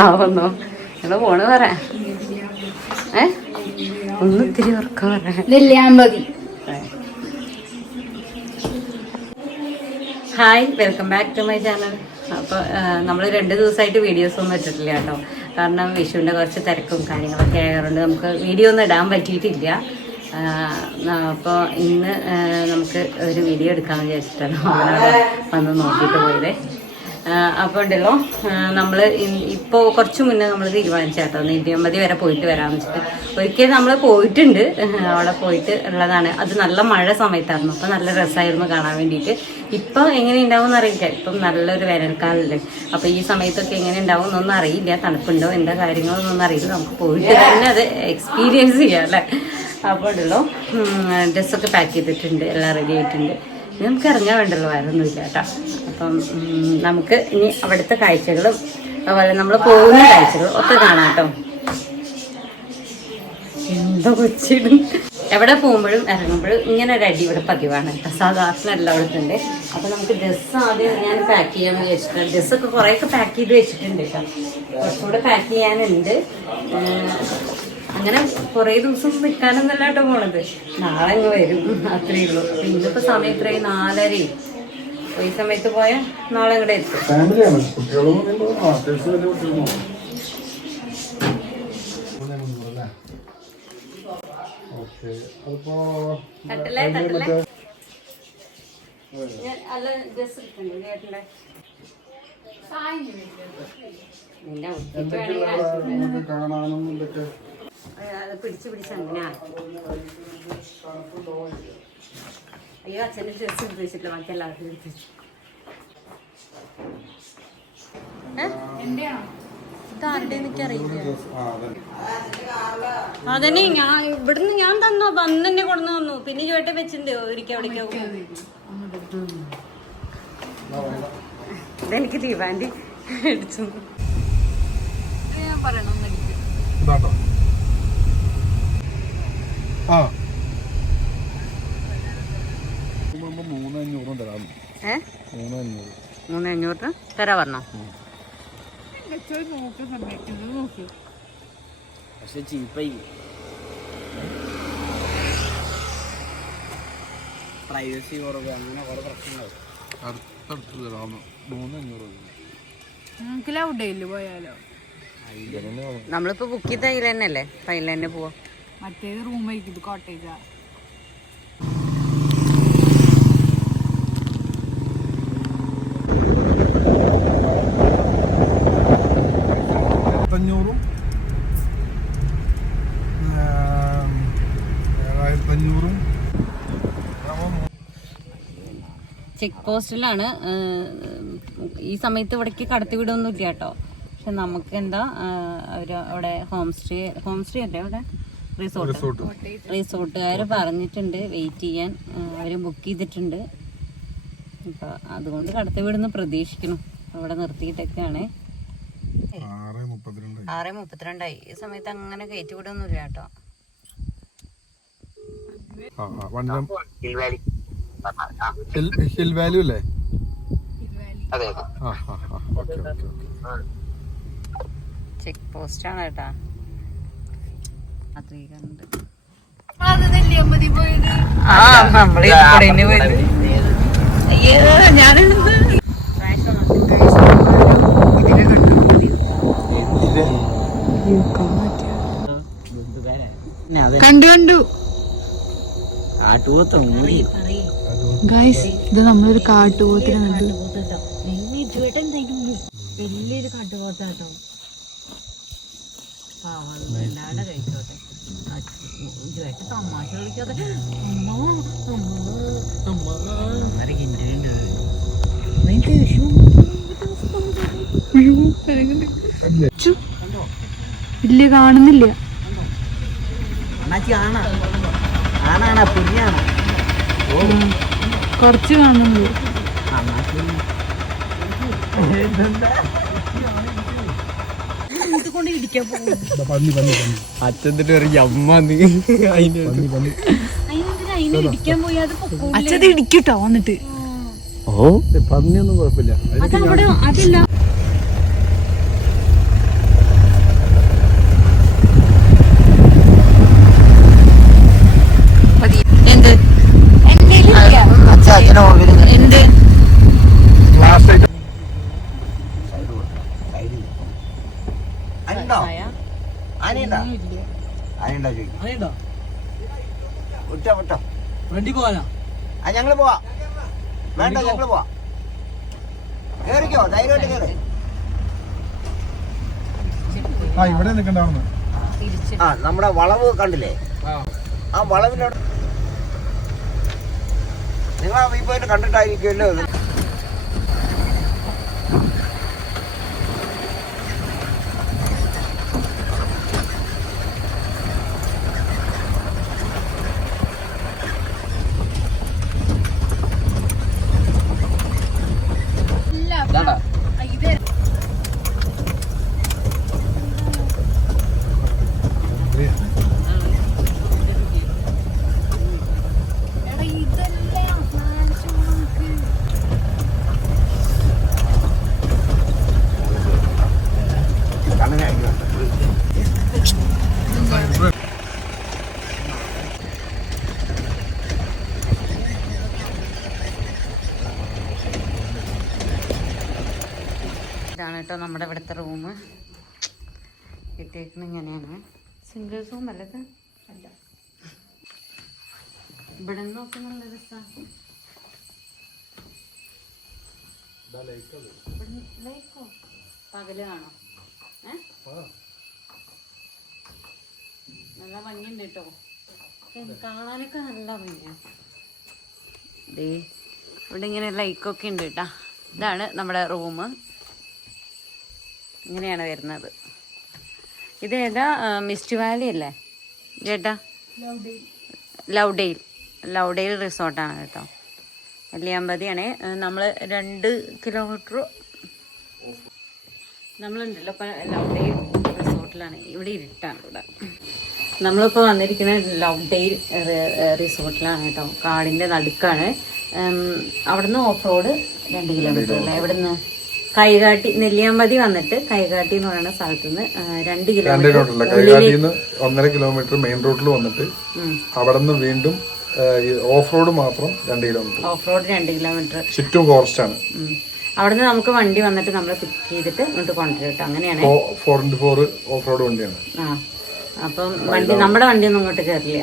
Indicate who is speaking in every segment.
Speaker 1: ആവുന്നു നിങ്ങൾ പോണ് പറ. ഏ? ഒന്ന് ഇത്തിരി ഉറക്കം hi welcome back to my channel. അപ്പോൾ നമ്മൾ രണ്ട് ദിവസമായിട്ട് വീഡിയോസ് ഒന്നും വെച്ചിട്ടില്ല കേട്ടോ. കാരണം വിഷുവിന്റെ കുറച്ച് തിരക്കും കാര്യങ്ങളൊക്കെ ആയതുകൊണ്ട് നമുക്ക് വീഡിയോ ഒന്നും ഇടാൻ പറ്റിയിട്ടില്ല. അപ്പോൾ ഇന്ന് നമുക്ക് ഒരു വീഡിയോ എടുക്കാമെന്ന് വിചാരിച്ചിട്ടാണ് നമ്മളവിടെ വന്ന് നോക്കിയിട്ട് പോയത്. അപ്പോൾ ഉണ്ടല്ലോ. നമ്മൾ ഇപ്പോൾ കുറച്ച് മുന്നേ നമ്മൾ തീരുമാനിച്ചാട്ടോ. നെല്ലിയമ്പതി വരെ പോയിട്ട് വരാമെന്ന് വെച്ചിട്ട്. ഒരിക്കൽ നമ്മൾ പോയിട്ടുണ്ട്. അവിടെ പോയിട്ട് ഉള്ളതാണ്. അത് നല്ല മഴ സമയത്തായിരുന്നു. അപ്പോൾ നല്ല രസമായിരുന്നു കാണാൻ വേണ്ടിയിട്ട്. ഇപ്പം എങ്ങനെ ഉണ്ടാവും അറിയില്ല. ഇപ്പം നല്ലൊരു വേനൽക്കാലല്ലേ. അപ്പോൾ ഈ സമയത്തൊക്കെ എങ്ങനെ ഉണ്ടാവും എന്നൊന്നും അറിയില്ല. തണുപ്പുണ്ടോ? എന്താ കാര്യങ്ങളൊന്നും അറിയില്ല. നമുക്ക് പോയിട്ട് തന്നെ അത് എക്സ്പീരിയൻസ് ചെയ്യാം അല്ലേ? അപ്പോൾ ഉണ്ടല്ലോ. ഡ്രസ്സൊക്കെ പാക്ക് ചെയ്തിട്ടുണ്ട്. എല്ലാം റെഡി ആയിട്ടുണ്ട്. നമുക്ക് ഇറങ്ങാൻ വേണ്ടല്ലോ വേറൊന്നുമില്ല കേട്ടോ. അപ്പം നമുക്ക് ഇനി അവിടുത്തെ കാഴ്ചകളും അതുപോലെ നമ്മൾ പോകുന്ന കാഴ്ചകളും ഒക്കെ കാണാം എന്താ കൊച്ചിടും എവിടെ പോകുമ്പോഴും ഇറങ്ങുമ്പോഴും ഇങ്ങനെ ഒരു അടി ഇവിടെ പതിവാണ് കേട്ടോ. സാധാരണ എല്ലായിടത്തും ഉണ്ട് അപ്പോൾ നമുക്ക് ഡ്രസ്സ് ആദ്യം ഞാൻ പാക്ക് ചെയ്യാൻ വിചാരിച്ചിട്ടുണ്ട് ഡ്രസ്സൊക്കെ കുറേയൊക്കെ പാക്ക് ചെയ്ത് വെച്ചിട്ടുണ്ട് കേട്ടോ. കുറച്ചുകൂടെ പാക്ക് ചെയ്യാനുണ്ട്. അങ്ങനെ കുറേ ദിവസം നിൽക്കാനൊന്നല്ല കേട്ടോ പോണത്. നാളെ അങ്ങ് വരും. അത്രയേ ഉള്ളൂ. അപ്പം സമയം ഇത്രയും നാലരയും ഈ സമയത്ത് പോയാൽ നാളെ ഇവിടെ എത്തും.
Speaker 2: ഫാമിലിയാണ്. കുട്ടികളും കാണാനും ഇതൊക്കെ?
Speaker 1: അത് പിടിച്ച് പിടിച്ച് അങ്ങനെയാ അയ്യോ അച്ഛന്റെ ഡ്രസ്സ് എടുത്ത് വെച്ചിട്ടില്ല ബാക്കി എല്ലാവർക്കും എടുത്ത് വെച്ചു. ഇതാരുടെ എനിക്കറിയില്ല അതന്നെ ഞാൻ ഇവിടുന്ന് ഞാൻ തന്നു? വന്ന് അന്ന് തന്നെ കൊണ്ടു തന്നു? പിന്നെ ചോട്ടെ വെച്ചിട്ടുണ്ട്. ഒരിക്കൽ എവിടേക്കോ. ഇതെനിക്ക് ദീപാന്റി അടിച്ചു ഞാൻ പറയണമെന്നില്ല
Speaker 2: ഇതാട്ടോ. ആ ഇതാകുമ്പോ മൂന്ന് അഞ്ഞൂറും തരാം
Speaker 1: ഏ?
Speaker 2: മൂന്ന് അഞ്ഞൂറ്.
Speaker 1: തരാ പറഞ്ഞോ.
Speaker 3: പക്ഷെ ചീപ്പായി പ്രൈവസി കുറവ് അങ്ങനെ കുറെ പ്രശ്നങ്ങളുണ്ട്
Speaker 2: അടുത്തടുത്ത് മൂന്ന് അഞ്ഞൂറ്
Speaker 4: പോയാലോ?
Speaker 1: നമ്മളിപ്പോ ബുക്ക് ചെയ്ത അതിൽ തന്നെ അല്ലേ? അപ്പൊ അതിൽ തന്നെ പോവാ.
Speaker 4: മറ്റേത് റൂം ആയിരിക്കും കോട്ടേജാ
Speaker 2: പത്തഞ്ഞൂറും ഏം, ഏഴായിരത്തി അഞ്ഞൂറും
Speaker 1: ചെക്ക് പോസ്റ്റിലാണ് ഈ സമയത്ത് ഇവിടേക്ക് കടത്തി വിടൊന്നുമില്ല കേട്ടോ. പക്ഷെ നമുക്ക് എന്താ ഒരു അവിടെ ഹോം സ്റ്റേ ഹോം സ്റ്റേ അല്ലേ അവിടെ? റിസോർട്ട്
Speaker 2: റിസോർട്ട്
Speaker 1: റിസോർട്ടുകാർ പറഞ്ഞിട്ടുണ്ട് വെയിറ്റ് ചെയ്യാൻ അവർ ബുക്ക് ചെയ്തിട്ടുണ്ട്. അപ്പോൾ അതുകൊണ്ട് കടത്തി വിടുന്ന് പ്രതീക്ഷിക്കണം അവിടെ നിർത്തിയിട്ടൊക്കെയാണ്.
Speaker 2: ആറ് മുപ്പത്തിരണ്ട്.
Speaker 1: ആറ് മുപ്പത്തിരണ്ടായി. ഈ സമയത്ത് അങ്ങനെ കയറ്റി വിടൊന്നുമില്ല കേട്ടോ.
Speaker 2: ആ ആ വണ്ടം ഹിൽ ഹിൽ വാല്യൂ അല്ലേ?
Speaker 3: അതെ ചെക്ക്
Speaker 2: പോസ്റ്റ് ആണ് ആ.
Speaker 1: കേട്ടാ. ആ
Speaker 4: കണ്ടു കണ്ടു.
Speaker 3: ആട്ടുപോത്തും മൂടി
Speaker 4: ഗൈസ് ഇത് നമ്മളൊരു കാട്ടുപോത്തിനെ കണ്ടു.
Speaker 1: വലിയൊരു കാട്ടുപോത്താട്ടോ പാവം വല്ലാണ്ട് കഴിച്ചോട്ടെ ചേട്ടൻ തമാശ കളിക്കാതെ അമ്മ അമ്മ അമ്മ നിനക്ക് വിഷമം
Speaker 4: ഇല്ല കാണുന്നില്ല
Speaker 3: ആണാണാ പുണ്യാണോ
Speaker 4: കുറച്ച് കാണുന്നുള്ളൂ
Speaker 3: അച്ഛന്റെ ഒരു
Speaker 4: അച്ഛത് ഇടിക്കട്ടോ വന്നിട്ട്.
Speaker 3: ഓ.
Speaker 2: പന്നിയൊന്നും കുഴപ്പമില്ല.
Speaker 1: അതില്ല.
Speaker 3: വിട്ടോ വിട്ടോ.
Speaker 5: വണ്ടി പോകാനാ?
Speaker 3: ആ ഞങ്ങൾ പോവാ. വേണ്ട ഞങ്ങൾ പോവാ. കേറിക്കോ ധൈര്യമായിട്ട് കേറി.
Speaker 2: ആ ഇവിടെ നിൽക്കണ്ടാവുന്നു.
Speaker 3: ആ നമ്മുടെ വളവ് കണ്ടില്ലേ? ആ. വളവിനോട് നിങ്ങൾ ഈ പോയിട്ട് കണ്ടിട്ടായിരിക്കുമല്ലോ ഇത്. അങ്ങനെ ആയിക്കോട്ടെ.
Speaker 1: ഇതാണ് കേട്ടോ നമ്മുടെ ഇവിടുത്തെ റൂം. കിട്ടിയേക്കുന്നത് ഇങ്ങനെയാണ്. സിംഗിൾ റൂം അല്ലത് അല്ല. ഇവിടെ നിന്ന് നോക്കി നല്ല രസമാണ് ലൈക്കോ പകൽ കാണോ. ഏ? നല്ല ഭംഗിയുണ്ട് കേട്ടോ. കാണാനൊക്കെ നല്ല ഭംഗിയാണ് ദേ ഇവിടെ ഇങ്ങനെ ലൈക്കൊക്കെ ഉണ്ട് കേട്ടാ. ഇതാണ് നമ്മുടെ റൂം. ഇങ്ങനെയാണ് വരുന്നത്. ഇത് ഏതാ? മിസ്റ്റ് വാലി അല്ലേ? ചേട്ടാ ലൗഡെയിൽ. ലൗഡെയിൽ റിസോർട്ടാണ് കേട്ടോ. നെല്ലിയാമ്പതിയാണ്. നമ്മൾ രണ്ട് കിലോമീറ്റർ നമ്മളുണ്ടല്ലോ ഇപ്പം ലൗഡെയിൽ റിസോർട്ടിലാണ്. ഇവിടെ ഇരുട്ടാണ് ഇവിടെ. നമ്മളിപ്പോൾ വന്നിരിക്കുന്നത് ലൗഡെയിൽ റിസോർട്ടിലാണ് കേട്ടോ. കാടിന്റെ നടുക്കാണ്. അവിടുന്ന് ഓഫ് റോഡ് രണ്ട് കിലോമീറ്റർ അല്ലേ? ഇവിടുന്ന് കൈകാട്ടി നെല്ലിയാമ്പതി വന്നിട്ട് കൈകാട്ടി എന്ന് പറയുന്ന സ്ഥലത്ത് നിന്ന് രണ്ട്
Speaker 2: രണ്ട്
Speaker 1: കിലോമീറ്റർ
Speaker 2: കൈകാട്ടിയിൽ നിന്ന് ഒന്നര കിലോമീറ്റർ മെയിൻ റോഡിൽ വന്നിട്ട്. അവിടെ നിന്ന് വീണ്ടും ഓഫ് റോഡ് മാത്രം രണ്ട് കിലോമീറ്റർ
Speaker 1: ഓഫ് റോഡ് രണ്ട് കിലോമീറ്റർ
Speaker 2: ചുറ്റും ഫോറസ്റ്റ് ആണ്.
Speaker 1: അവിടെ നിന്ന് നമുക്ക് വണ്ടി വന്നിട്ട് നമ്മൾ പിക്ക് ചെയ്തിട്ട് ഇങ്ങോട്ട് കൊണ്ടുവരും കേട്ടോ. അങ്ങനെയാണ്.
Speaker 2: Four into four off road വണ്ടിയാണ്.
Speaker 1: ആ. അപ്പം വണ്ടി നമ്മുടെ വണ്ടിയൊന്നും ഇങ്ങോട്ട് കയറില്ല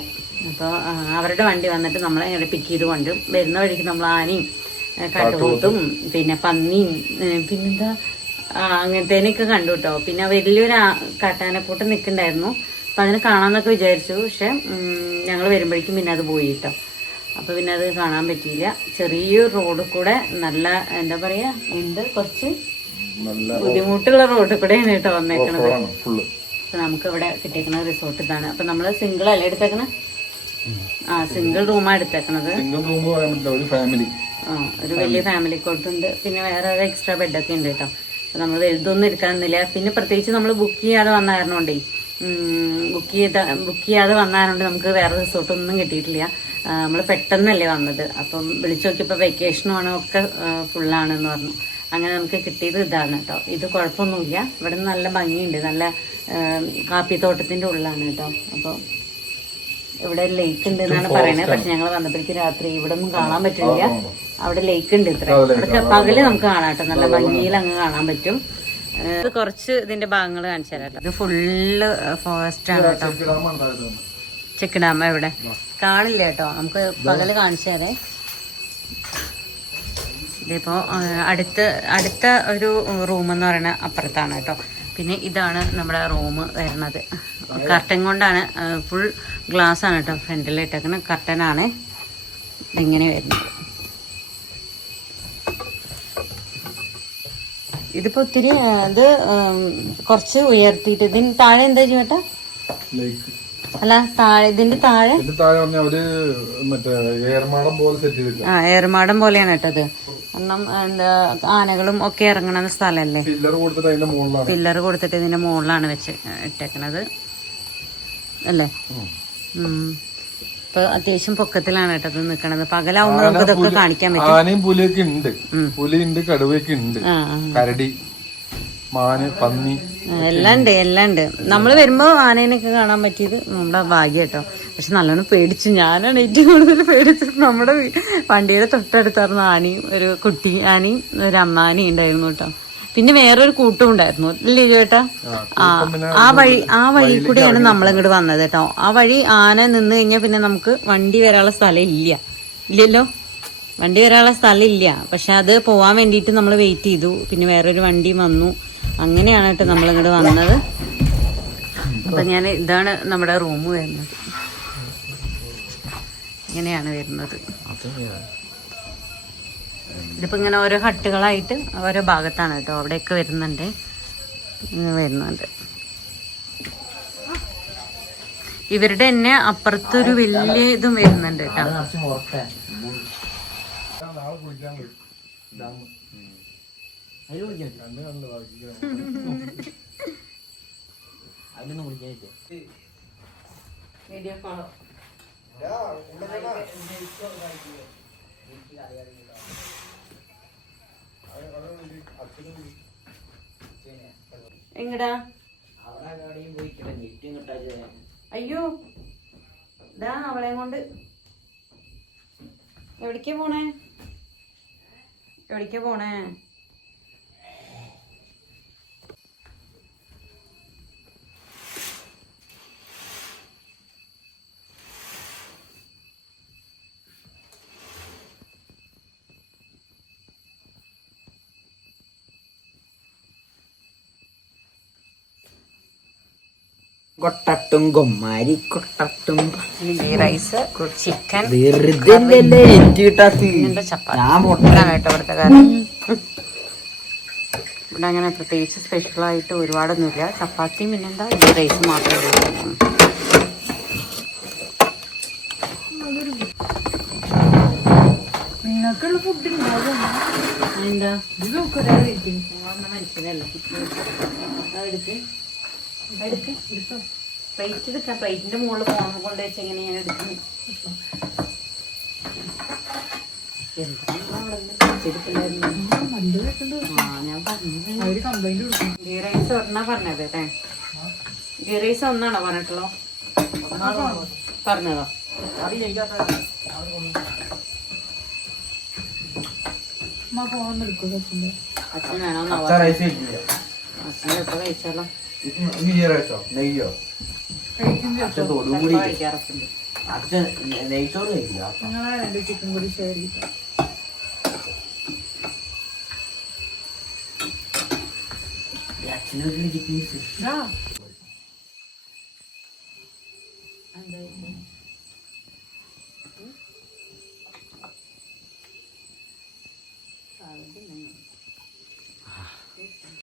Speaker 1: അപ്പോൾ അവരുടെ വണ്ടി വന്നിട്ട് നമ്മളെ ഇങ്ങനെ പിക്ക് ചെയ്ത് കൊണ്ടും വരുന്ന വഴിക്ക് നമ്മൾ ആനയും കാട്ടുപോത്തും പിന്നെ പന്നിയും പിന്നെന്താ അങ്ങനത്തേനൊക്കെ കണ്ടു കേട്ടോ പിന്നെ വലിയൊരു കാട്ടാനക്കൂട്ടം നിൽക്കണ്ടായിരുന്നു അപ്പം അതിനെ കാണാമെന്നൊക്കെ വിചാരിച്ചു. പക്ഷെ ഞങ്ങൾ വരുമ്പോഴേക്കും പിന്നെ അത് പോയി കേട്ടോ അപ്പോൾ പിന്നെ അത് കാണാൻ പറ്റിയില്ല. ചെറിയൊരു റോഡ് കൂടെ നല്ല എന്താ പറയുക ഉണ്ട് കുറച്ച്
Speaker 2: നല്ല
Speaker 1: റോഡ്. കൂടെ കൂടെയാണ് കേട്ടോ വന്നേക്കണത്. അപ്പൊ നമുക്ക് ഇവിടെ കിട്ടിയേക്കുന്ന റിസോർട്ട് ഇതാണ് അപ്പൊ നമ്മൾ സിംഗിൾ അല്ലേ എടുത്തേക്കണ? ആ സിംഗിൾ റൂമാണ് എടുത്തേക്കണത്.
Speaker 2: സിംഗിൾ റൂം പറയാൻ പറ്റില്ല ഒരു ഫാമിലി
Speaker 1: ആ ഒരു വലിയ ഫാമിലി കോട്ടുണ്ട് പിന്നെ വേറെ ഒരു എക്സ്ട്രാ ബെഡൊക്കെ ഉണ്ട് കേട്ടോ നമ്മൾ വലുതൊന്നും എടുക്കാനൊന്നുമില്ല പിന്നെ പ്രത്യേകിച്ച് നമ്മൾ ബുക്ക് ചെയ്യാതെ വന്ന കാരണമുണ്ടേ ബുക്ക് ചെയ്ത ബുക്ക് ചെയ്യാതെ വന്ന കാരണം നമുക്ക് വേറെ റിസോർട്ട് ഒന്നും കിട്ടിയിട്ടില്ല. നമ്മൾ പെട്ടെന്നല്ലേ വന്നത്. അപ്പം വിളിച്ചു നോക്കിയപ്പോൾ വെക്കേഷനുമാണ് ഒക്കെ ഫുള്ളാണെന്ന് പറഞ്ഞു. അങ്ങനെ നമുക്ക് കിട്ടിയത് ഇതാണ് കേട്ടോ ഇത് കുഴപ്പമൊന്നുമില്ല. ഇവിടെ നല്ല ഭംഗിയുണ്ട്. നല്ല കാപ്പിത്തോട്ടത്തിന്റെ ഉള്ളിലാണ് കേട്ടോ അപ്പോൾ ഇവിടെ ലേക്ക് ഉണ്ട് എന്നാണ് പറയുന്നത്. പക്ഷെ ഞങ്ങൾ വന്നപ്പോഴേക്ക് രാത്രി ഇവിടെ ഒന്നും കാണാൻ പറ്റില്ല. അവിടെ ലേക്ക് ഉണ്ട് ഇത്ര. ഇവിടെ പകൽ നമുക്ക് കാണാം നല്ല ഭംഗിയിൽ അങ്ങ് കാണാൻ പറ്റും. ഇത് കുറച്ച് ഇതിന്റെ ഭാഗങ്ങൾ കാണിച്ചു തരാം ഇത് ഫുള്ള് ഫോറസ്റ്റ് ആണ് കേട്ടോ. ചെക്ക് ഡാം ഇവിടെ കാണില്ല കേട്ടോ. നമുക്ക് പകൽ കാണിച്ചു തരേ. ഇതിപ്പോ അടുത്ത അടുത്ത് അടുത്ത ഒരു റൂം എന്ന് പറയുന്ന അപ്പുറത്താണ് കേട്ടോ. പിന്നെ ഇതാണ് നമ്മുടെ റൂം വരുന്നത്. കർട്ടൻ കൊണ്ടാണ് ഫുൾ ഗ്ലാസ് ആണ് കേട്ടോ ഫ്രണ്ടിൽ ഇട്ടേക്കുന്ന കർട്ടനാണ് ഇങ്ങനെ വരുന്നത്. ഇതിപ്പോ ഒത്തിരി ഇത് കുറച്ച് ഉയർത്തിയിട്ട് ഇതിന് താഴെ എന്താ
Speaker 2: ലേക്ക്
Speaker 1: അല്ല താഴെ ഇതിന്റെ താഴെ? ആ ഏർമാടം പോലെയാണ് കേട്ടത് കാരണം എന്താ ആനകളും ഒക്കെ ഇറങ്ങണ സ്ഥലല്ലേ?
Speaker 2: പില്ലർ കൊടുത്തിട്ട്
Speaker 1: ഇതിന്റെ മുകളിലാണ് വെച്ച് ഇട്ടേക്കണത്. അല്ലേ. ഇപ്പൊ അത്യാവശ്യം പൊക്കത്തിലാണ് കേട്ടോ അത് നിക്കണത്. പകലാവുമ്പോ നമുക്ക് ഇതൊക്കെ കാണിക്കാൻ പറ്റും.
Speaker 2: ആനയും പുലിയൊക്കെ ഉണ്ട്. പുലിയുണ്ട് കടുവയൊക്കെ ഉണ്ട്. കരടി മാന് പന്നി.
Speaker 1: എല്ലാം ഉണ്ട് എല്ലാം ഉണ്ട്. നമ്മൾ വരുമ്പോ ആനേനൊക്കെ കാണാൻ പറ്റിയത് നമ്മുടെ ഭാഗ്യ കേട്ടോ. പക്ഷെ നല്ലോണം പേടിച്ചു. ഞാനാണ് ഏറ്റവും കൂടുതൽ പേടിച്ചത് നമ്മുടെ വണ്ടിയുടെ തൊട്ടടുത്തായിരുന്നു ആനയും ഒരു കുട്ടി ആനയും ഒരു അമ്മാനയും ഉണ്ടായിരുന്നു കേട്ടോ. പിന്നെ വേറൊരു കൂട്ടം ഉണ്ടായിരുന്നു. അല്ലേ ചേട്ടാ? ആ ആ വഴി ആ വഴി കൂടെയാണ് നമ്മളിങ്ങോട്ട് വന്നത്. കേട്ടോ. ആ വഴി ആന നിന്ന് കഴിഞ്ഞാൽ പിന്നെ നമുക്ക് വണ്ടി വരാനുള്ള സ്ഥലം ഇല്ല. ഇല്ലല്ലോ? വണ്ടി വരാനുള്ള സ്ഥലം ഇല്ല. പക്ഷെ അത് പോവാൻ വേണ്ടിയിട്ട് നമ്മൾ വെയിറ്റ് ചെയ്തു. പിന്നെ വേറൊരു വണ്ടി വന്നു. അങ്ങനെയാണ് കേട്ടോ നമ്മൾ ഇങ്ങോട്ട് വന്നത്. അപ്പൊ ഞാൻ ഇതാണ് നമ്മുടെ റൂം വരുന്നത്. ഇങ്ങനെയാണ് വരുന്നത്. ഇതിപ്പോ ഇങ്ങനെ ഓരോ ഹട്ടുകളായിട്ട് ഓരോ ഭാഗത്താണ് കേട്ടോ അവിടെയൊക്കെ വരുന്നുണ്ട്. വരുന്നുണ്ട്. ഇവരുടെ തന്നെ അപ്പുറത്തൊരു വലിയ ഇതും വരുന്നുണ്ട് കേട്ടോ. വീഡിയോ കോളോ എങ്ങടാ? അയ്യോ ഇതാ അവളെ കൊണ്ട്. എവിടേക്കാ പോണേ? എവിടേക്കാ പോണേ?
Speaker 5: കൊട്ടട്ടും കൊമ്മാരി കൊട്ടട്ടും
Speaker 1: റൈസ് ചിക്കൻ
Speaker 5: വെറുതെ എനിക്ക് കിട്ടാത്ത. ഞാൻ
Speaker 1: ഇവിടുത്തെ കാര്യം ഇവിടെ അങ്ങനെ പ്രത്യേകിച്ച് സ്പെഷ്യലായിട്ട് ഒരുപാടൊന്നുമില്ല. ചപ്പാത്തി പിന്നെന്താ ഈ റൈസ് മാത്രമേ ഉള്ളൂ.
Speaker 4: നിങ്ങൾക്കുള്ള ഫുഡ്
Speaker 1: എന്താ?
Speaker 4: ഇത്
Speaker 1: മനുഷ്യനല്ല എടുക്ക്. പ്ലേറ്റ് എടുക്കാം. പ്ലേറ്റിന്റെ മുകളിൽ ഫോൺ കൊണ്ട് വെച്ച് എങ്ങനെ ഞാൻ എടുക്കും. ആ ഞാൻ പറഞ്ഞു
Speaker 4: കംപ്ലൈന്റ് കൊടുക്കും
Speaker 1: ഗീ റൈസ് ഒരെണ്ണ പറഞ്ഞത് അല്ലേ ഗീ റൈസ് ഒന്നാണോ പറഞ്ഞിട്ടുള്ളോ പറഞ്ഞതോ. അച്ഛൻ
Speaker 5: കഴിക്കില്ല?
Speaker 1: അച്ഛൻ എപ്പോ കഴിച്ചാലോ
Speaker 5: ഗീറോ നെയ്യോ അച്ഛൻ
Speaker 1: എപ്പോ കഴിക്കാറൊക്കെ
Speaker 5: അച്ഛൻ നെയ്ച്ചോറ് കഴിക്കില്ല.
Speaker 4: ചിക്കൻ കൂടി ഷെയർ ചെയ്തിട്ട്
Speaker 5: അച്ഛനൊക്കെ ചിക്കൻ